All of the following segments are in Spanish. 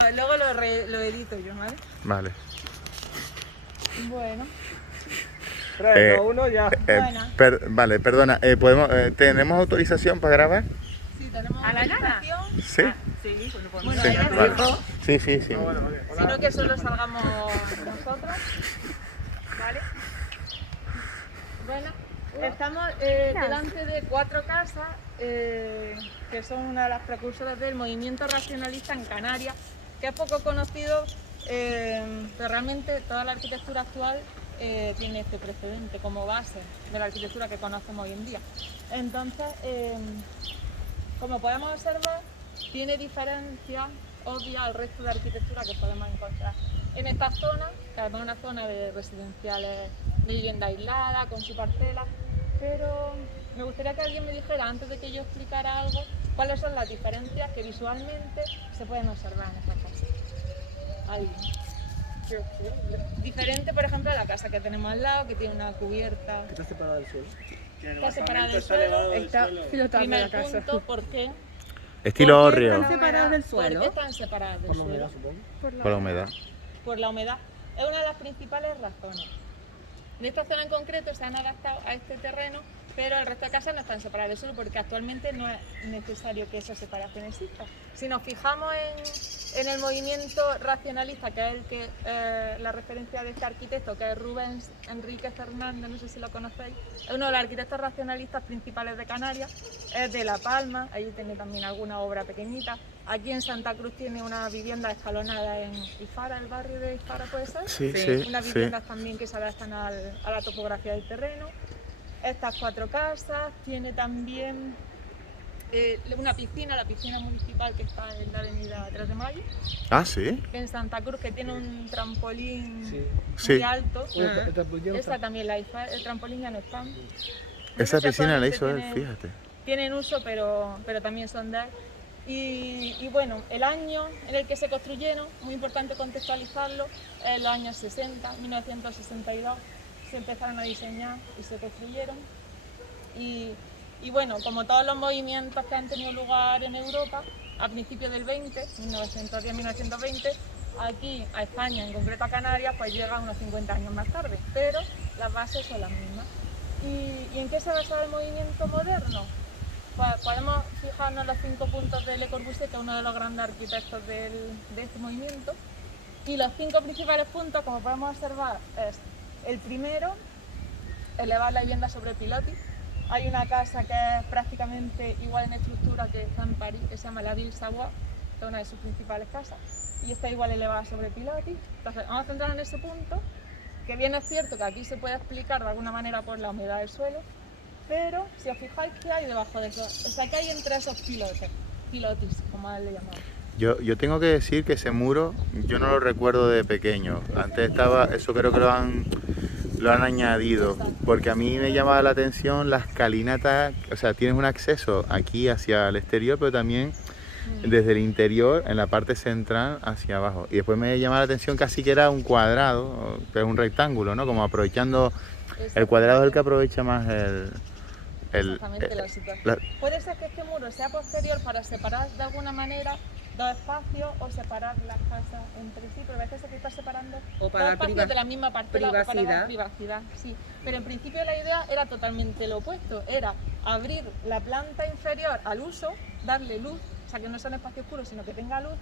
Luego lo edito yo, ¿vale? Vale. Bueno. 3, 2, 1, ya. Buena. Vale, perdona. ¿Tenemos autorización para grabar? Sí, tenemos ¿A la nada? autorización. Sí. Sí, pues lo Bueno, Sí, ya vale. dijo, Sí, sí, sí. Vale, vale. Hola. sino que solo salgamos nosotros. ¿Vale? Bueno, estamos delante de 4 casas que son una de las precursoras del movimiento racionalista en Canarias, que es poco conocido, pero realmente toda la arquitectura actual tiene este precedente como base de la arquitectura que conocemos hoy en día. Entonces, como podemos observar, tiene diferencias obvias al resto de arquitectura que podemos encontrar en esta zona, que además es una zona de residenciales de vivienda aislada, con su parcela, pero me gustaría que alguien me dijera, antes de que yo explicara algo, cuáles son las diferencias que visualmente se pueden observar en esta casa. ¿Alguien? Diferente, por ejemplo, a la casa que tenemos al lado, que tiene una cubierta. Está separado del suelo. Está separada del suelo. Está flotando Primer la casa. punto, ¿por qué? Estilo ¿Por qué hórreo. están separadas del ¿Por suelo? qué están separadas del Por la suelo? humedad, supongo. Por la humedad. Por la humedad. Es una de las principales razones. En esta zona en concreto se han adaptado a este terreno, pero el resto de casas no están separadas del suelo porque actualmente no es necesario que esa separación exista. Si nos fijamos en el movimiento racionalista, que es el que la referencia de este arquitecto, que es Rubens Enríquez Hernández, no sé si lo conocéis, es uno de los arquitectos racionalistas principales de Canarias, es de La Palma, allí tiene también alguna obra pequeñita. Aquí en Santa Cruz tiene una vivienda escalonada en Ifara, el barrio de Ifara, ¿puede ser? Sí, Sí. sí, Unas sí. viviendas también que se adaptan a la topografía del terreno. Estas 4 casas, tiene también una piscina, la piscina municipal que está en la avenida 3 de Mayo, Ah, sí. en Santa Cruz, que tiene un trampolín Sí. Sí. muy alto. Oye, esta ya no Esa está. también la hizo, el trampolín ya no está. No Esa sé si piscina la actualmente hizo él, tiene- fíjate. Tienen uso, pero también son de él. Y bueno, el año en el que se construyeron, muy importante contextualizarlo, en los años 60, 1962, se empezaron a diseñar y se construyeron. Y bueno, como todos los movimientos que han tenido lugar en Europa, a principios del 20, 1910-1920, aquí a España, en concreto a Canarias, pues llega unos 50 años más tarde, pero las bases son las mismas. ¿Y en qué se basa el movimiento moderno? Pues podemos fijarnos en los 5 puntos de Le Corbusier, que es uno de los grandes arquitectos de este movimiento. Y los 5 principales puntos, como podemos observar, es el primero, elevar la vivienda sobre pilotis. Hay una casa que es prácticamente igual en estructura que está en París, que se llama la Ville Savoie, que es una de sus principales casas, y está igual elevada sobre pilotis. Entonces, vamos a centrar en ese punto, que bien es cierto que aquí se puede explicar de alguna manera por la humedad del suelo, pero si os fijáis, ¿qué hay debajo de eso? O sea, ¿qué hay entre esos pilotis, como a él le llamamos? Yo tengo que decir que ese muro yo no lo recuerdo de pequeño. Antes estaba, eso creo que lo han añadido, porque a mí me llamaba la atención la escalinata, o sea, tienes un acceso aquí hacia el exterior, pero también desde el interior, en la parte central, hacia abajo. Y después me llamaba la atención casi que era un cuadrado, que es un rectángulo, ¿no? Como aprovechando, el cuadrado es el que aprovecha más Exactamente la situación. Puede ser que este muro sea posterior para separar de alguna manera 2 espacios o separar las casas entre sí, pero a veces se está separando O para 2 dar espacios de la misma parcela o para privacidad. dar privacidad. Sí. Pero en principio la idea era totalmente lo opuesto, era abrir la planta inferior al uso, darle luz, o sea que no sea un espacio oscuro, sino que tenga luz,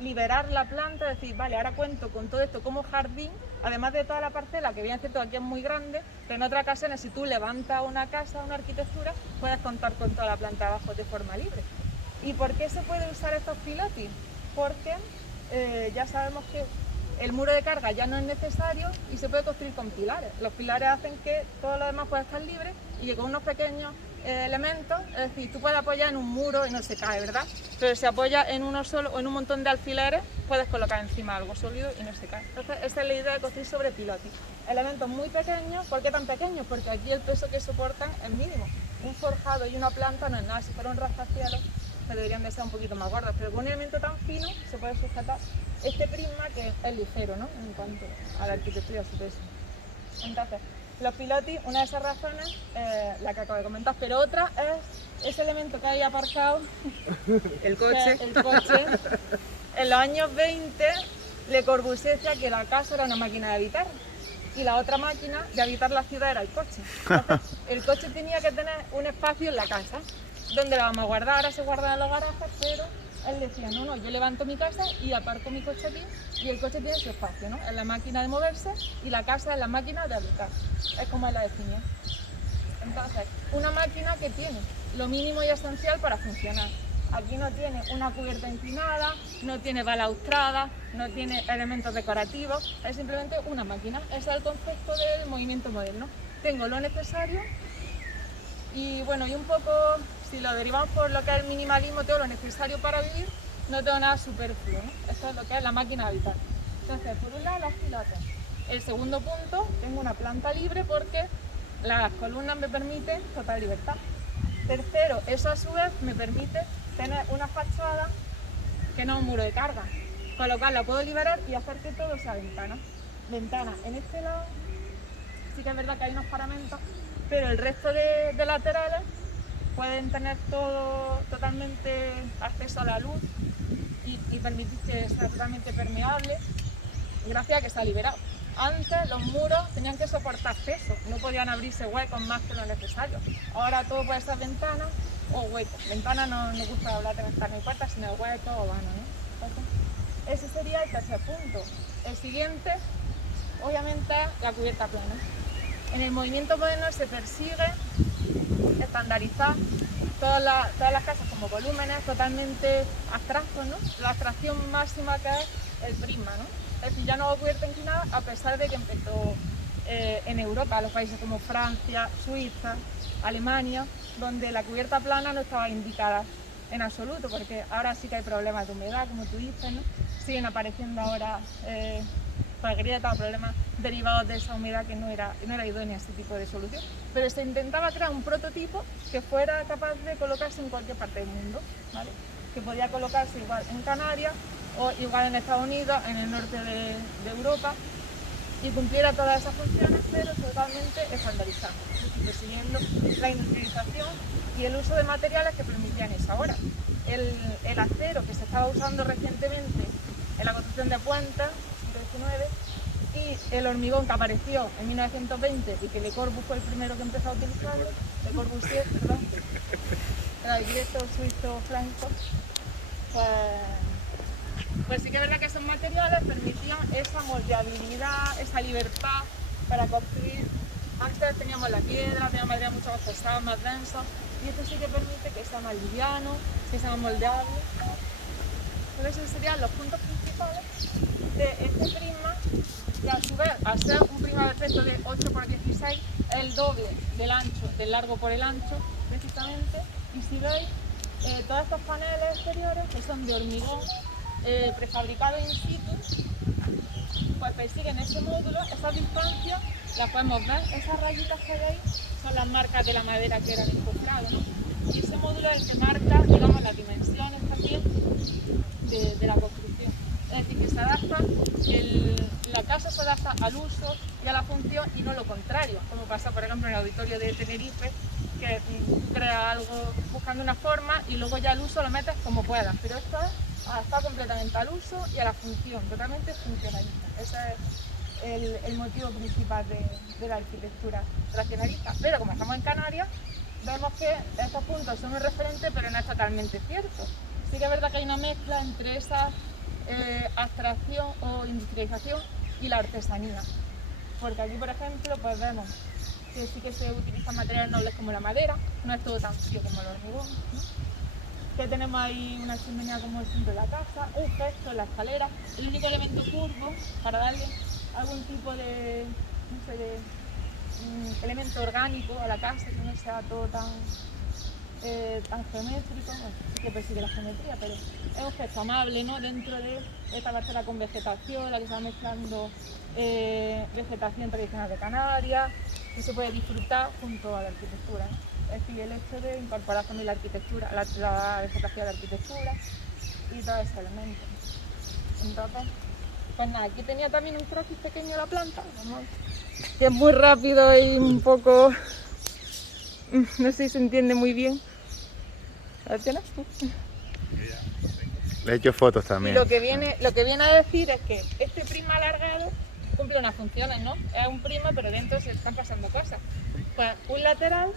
liberar la planta, decir, vale, ahora cuento con todo esto como jardín, además de toda la parcela, que bien cierto aquí es muy grande, pero en otras ocasiones si tú levantas una casa, una arquitectura, puedes contar con toda la planta de abajo de forma libre. ¿Y por qué se puede usar estos pilotis? Porque ya sabemos que el muro de carga ya no es necesario y se puede construir con pilares. Los pilares hacen que todo lo demás pueda estar libre y que con unos pequeños elementos, es decir, tú puedes apoyar en un muro y no se cae, ¿verdad? Pero si apoyas en uno solo o en un montón de alfileres, puedes colocar encima algo sólido y no se cae. Entonces, esa es la idea de construir sobre pilotis. Elementos muy pequeños. ¿Por qué tan pequeños? Porque aquí el peso que soportan es mínimo. Un forjado y una planta no es nada. Si fuera un rascacielos, que deberían de ser un poquito más gordos, pero con un elemento tan fino se puede sujetar este prisma que es ligero, ¿no? En cuanto a la arquitectura y a su peso. Entonces, Los pilotis, una de esas razones, la que acabo de comentar, pero otra es ese elemento que hay aparcado, El coche. el coche. En los años 20, Le Corbusier decía que la casa era una máquina de habitar y la otra máquina de habitar la ciudad era el coche. Entonces, el coche tenía que tener un espacio en la casa, donde la vamos a guardar. Ahora se guardan en los garajes, pero él decía, no, yo levanto mi casa y aparco mi coche aquí y el coche tiene su espacio, ¿no? Es la máquina de moverse y la casa es la máquina de habitar. Es como él la definía. Entonces, una máquina que tiene lo mínimo y esencial para funcionar. Aquí no tiene una cubierta inclinada, no tiene balaustrada, no tiene elementos decorativos, es simplemente una máquina. Ese es el concepto del movimiento moderno. Tengo lo necesario y bueno, y un poco, si lo derivamos por lo que es el minimalismo, tengo lo necesario para vivir, no tengo nada superfluo, ¿no? Esto es lo que es la máquina de habitar. Entonces, por un lado, los pilotes. El segundo punto, tengo una planta libre porque las columnas me permiten total libertad. Tercero, eso a su vez me permite tener una fachada que no es un muro de carga, con lo cual la puedo liberar y hacer que todo sea ventana. Ventana en este lado, sí que es verdad que hay unos paramentos, pero el resto de laterales pueden tener todo totalmente acceso a la luz y permitir que sea totalmente permeable gracias a que se ha liberado. Antes los muros tenían que soportar peso, no podían abrirse huecos más que lo necesario. Ahora todo puede ser ventana o huecos. Ventana no nos gusta hablar de ventana y puertas, sino de huecos o vanos, ¿no? Entonces, ese sería el tercer punto. El siguiente, obviamente, es la cubierta plana. En el movimiento moderno se persigue estandarizar todas las casas como volúmenes totalmente abstractos, ¿no? La abstracción máxima que es el prisma, ¿no? Es decir, ya no hubo cubierta inclinada a pesar de que empezó en Europa, los países como Francia, Suiza, Alemania, donde la cubierta plana no estaba indicada en absoluto, porque ahora sí que hay problemas de humedad, como tú dices, ¿no? Siguen apareciendo ahora grietas o problemas derivados de esa humedad que no era idónea a este tipo de solución. Pero se intentaba crear un prototipo que fuera capaz de colocarse en cualquier parte del mundo, ¿vale? Que podía colocarse igual en Canarias o igual en Estados Unidos, en el norte de Europa, y cumpliera todas esas funciones, pero totalmente estandarizado, persiguiendo la industrialización y el uso de materiales que permitían eso. Ahora, el acero que se estaba usando recientemente en la construcción de puentes, siglo XIX, y el hormigón que apareció en 1920 y que Le Corbusier fue el primero que empezó a utilizarlo, Le Corbusier, perdón, el arquitecto suizo flamenco, pues sí que es verdad que esos materiales permitían esa moldeabilidad, esa libertad para construir. Antes teníamos la piedra, teníamos materiales mucho más pesados, más densos, y esto sí que permite que sea más liviano, que sea más moldeable. Entonces esos serían los puntos principales de este prisma, que a su vez, al ser un prisma perfecto de 8×16, es el doble del ancho, del largo por el ancho, precisamente, y si veis, todos estos paneles exteriores, que son de hormigón, prefabricado in situ, pues persiguen ese módulo, esas distancias las podemos ver, esas rayitas que veis son las marcas de la madera que eran encontradas, ¿no? Y ese módulo es el que marca, digamos, las dimensiones también de la construcción. Es decir, que se adapta, la casa se adapta al uso y a la función y no lo contrario, como pasa por ejemplo en el auditorio de Tenerife, que crea algo buscando una forma y luego ya al uso lo metes como puedas, pero esto es adaptado completamente al uso y a la función, totalmente funcionalista. Ese es el motivo principal de la arquitectura racionalista. Pero como estamos en Canarias, vemos que estos puntos son un referente, pero no es totalmente cierto. Sí que es verdad que hay una mezcla entre esa abstracción o industrialización y la artesanía. Porque aquí, por ejemplo, pues vemos que sí que se utilizan materiales nobles como la madera, no es todo tan frío como el hormigón, ¿no? Que tenemos ahí una chimenea como el centro de la casa, un gesto en la escalera, el único elemento curvo para darle algún tipo de, no sé, de elemento orgánico a la casa, que no sea todo tan geométrico, bueno, sí que persigue la geometría, pero es un gesto amable, ¿no? Dentro de esta parcela con vegetación, la que se va mezclando vegetación tradicional de Canarias, que se puede disfrutar junto a la arquitectura, ¿no? Es decir, el hecho de incorporar también la arquitectura, la vegetación de la arquitectura y todo ese elemento. Entonces, Pues nada, aquí tenía también un croquis pequeño la planta, vamos, que es muy rápido y un poco, no sé si se entiende muy bien. ¿Lo tienes tú? Le he hecho fotos Y también. lo que viene a decir es que este prisma alargado cumple unas funciones, ¿no? Es un prisma, pero dentro se están pasando cosas. Pues un lateral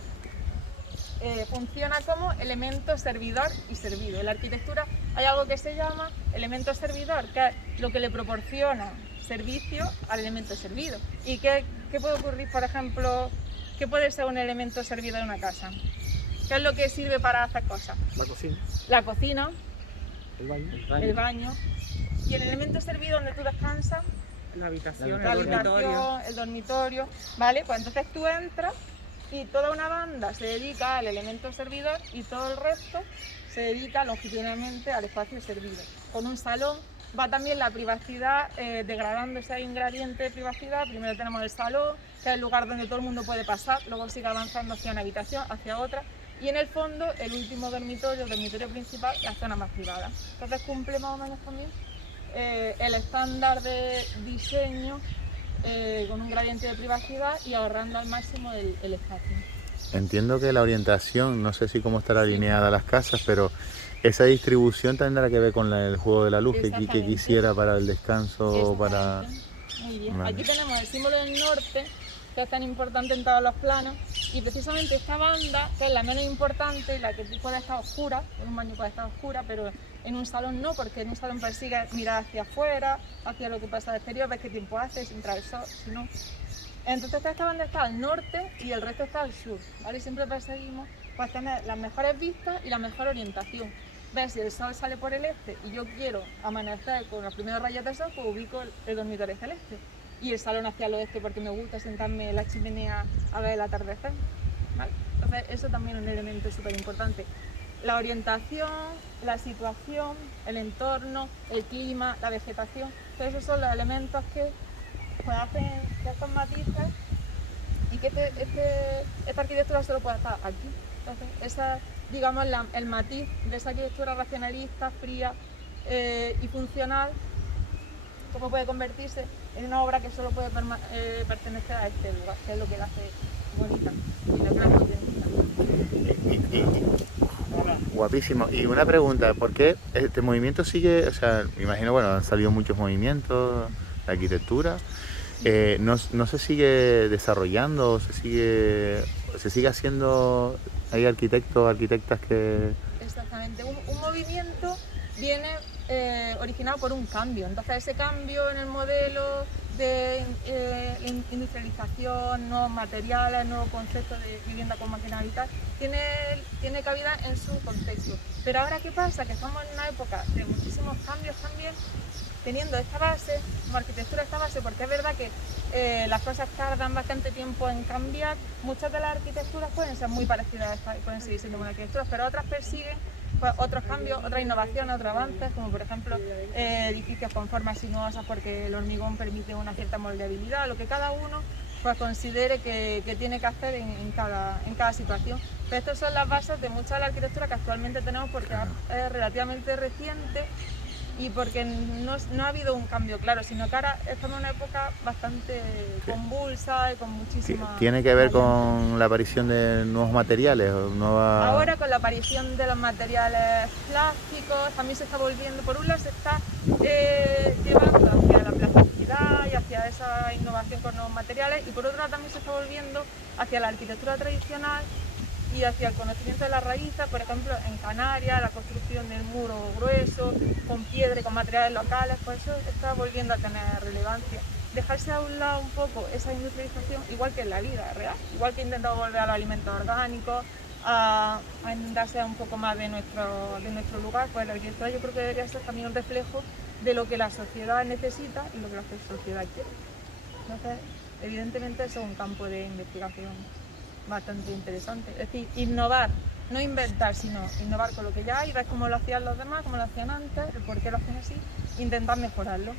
funciona como elemento servidor y servido. En la arquitectura hay algo que se llama elemento servidor, que es lo que le proporciona servicio al elemento servido. ¿Y qué puede ocurrir, por ejemplo, qué puede ser un elemento servido en una casa? ¿Qué es lo que sirve para hacer cosas? La cocina, La cocina, el baño. el baño. Y el elemento servido donde tú descansas, La habitación, la el dormitorio. habitación, el dormitorio, ¿vale? Pues entonces tú entras y toda una banda se dedica al elemento servidor y todo el resto se dedica longitudinalmente al espacio servido. Con un salón va también la privacidad degradándose, hay un gradiente de privacidad. Primero tenemos el salón, que es el lugar donde todo el mundo puede pasar, luego sigue avanzando hacia una habitación, hacia otra, y en el fondo el último dormitorio, el dormitorio principal, la zona más privada. Entonces cumple más o menos también el estándar de diseño con un gradiente de privacidad y ahorrando al máximo el espacio. Entiendo que la orientación, no sé si cómo estará alineada las casas, pero esa distribución tendrá que ver con el juego de la luz que Exactamente. quisiera para el descanso, para... Exactamente. Muy bien. Vale. Aquí tenemos el símbolo del norte, que es tan importante en todos los planos, y precisamente esta banda, que es la menos importante y la que puede estar oscura, en un baño puede estar oscura, pero en un salón no, porque en un salón persigues mirar hacia afuera, hacia lo que pasa al exterior, ves qué tiempo hace, si entra el sol, si no. Entonces esta banda está al norte y el resto está al sur, ¿vale? Y siempre perseguimos pues, tener las mejores vistas y la mejor orientación. Ves, si el sol sale por el este y yo quiero amanecer con los primeros rayos de sol, pues ubico el dormitorio celeste. Y el salón hacia el oeste porque me gusta sentarme en la chimenea a ver el atardecer, ¿vale? Entonces eso también es un elemento súper importante. La orientación, la situación, el entorno, el clima, la vegetación, todos esos son los elementos que pues, hacen que estos matices y que esta arquitectura solo puede estar aquí. Entonces, esa, digamos, el matiz de esa arquitectura racionalista, fría y funcional, cómo puede convertirse en una obra que solo puede pertenecer a este lugar, que es lo que la hace bonita y lo que la hace auténtica. Guapísimo. Y una pregunta, ¿por qué este movimiento sigue, o sea, me imagino, bueno, han salido muchos movimientos de arquitectura, no se sigue desarrollando, se sigue haciendo, hay arquitectos, arquitectas que... Exactamente, un movimiento viene originado por un cambio, entonces ese cambio en el modelo de industrialización, nuevos materiales, nuevos conceptos de vivienda con máquina habitar, tiene cabida en su contexto. Pero ahora ¿qué pasa? Que estamos en una época de muchísimos cambios también, teniendo esta base, como arquitectura esta base, porque es verdad que las cosas tardan bastante tiempo en cambiar. Muchas de las arquitecturas pueden ser muy parecidas a esta, pueden seguir siendo buenas arquitecturas, pero otras persiguen pues, otros cambios, otras innovaciones, otros avances, como por ejemplo edificios con formas sinuosas porque el hormigón permite una cierta moldeabilidad, lo que cada uno pues, considere que tiene que hacer en cada situación. Pero estas son las bases de mucha de la arquitectura que actualmente tenemos porque es relativamente reciente y porque no ha habido un cambio claro, sino que ahora estamos en una época bastante convulsa y con muchísima... ¿Tiene que ver con la aparición de nuevos materiales? Ahora con la aparición de los materiales plásticos también se está volviendo, por un lado se está llevando hacia la plasticidad y hacia esa innovación con nuevos materiales y por otro lado también se está volviendo hacia la arquitectura tradicional y hacia el conocimiento de las raíces, por ejemplo en Canarias, la construcción del muro grueso, con piedra y con materiales locales, pues eso está volviendo a tener relevancia. Dejarse a un lado un poco esa industrialización, igual que en la vida real, igual que intentamos volver a los alimentos orgánicos, a darse un poco más de nuestro lugar, pues la arquitectura yo creo que debería ser también un reflejo de lo que la sociedad necesita y lo que la sociedad quiere. Entonces, evidentemente eso es un campo de investigación bastante interesante. Es decir, innovar, no inventar, sino innovar con lo que ya hay, ver cómo lo hacían los demás, cómo lo hacían antes, el por qué lo hacen así, intentar mejorarlo.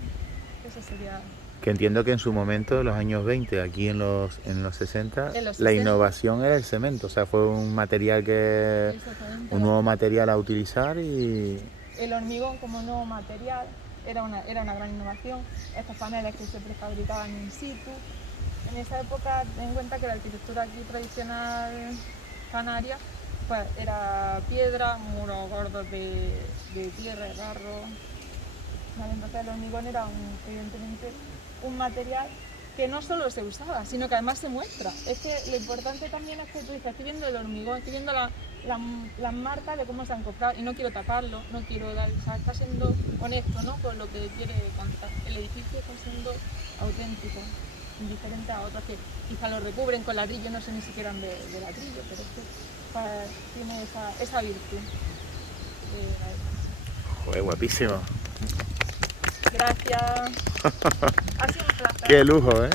Eso sería... Que entiendo que en su momento, en los años 20, aquí en los 60, la innovación era el cemento, o sea, fue un material un nuevo material a utilizar y... El hormigón como nuevo material. era una gran innovación. Estos paneles que se prefabricaban in situ. En esa época, ten en cuenta que la arquitectura aquí tradicional canaria pues era piedra, muros gordos de tierra, de barro. ¿Vale? Entonces el hormigón era evidentemente un material que no solo se usaba, sino que además se muestra. Es que lo importante también es que tú dices, estoy viendo el hormigón, estoy viendo las marcas de cómo se han comprado y no quiero taparlo, no quiero dar, o sea, está siendo honesto, ¿no?, con lo que quiere contar. El edificio está siendo auténtico, indiferente a otros que quizá lo recubren con ladrillo, no sé ni siquiera de ladrillo, pero es que pues, tiene esa virtud. Joder, guapísimo. Gracias. Ha sido un placer. Qué lujo, ¿eh?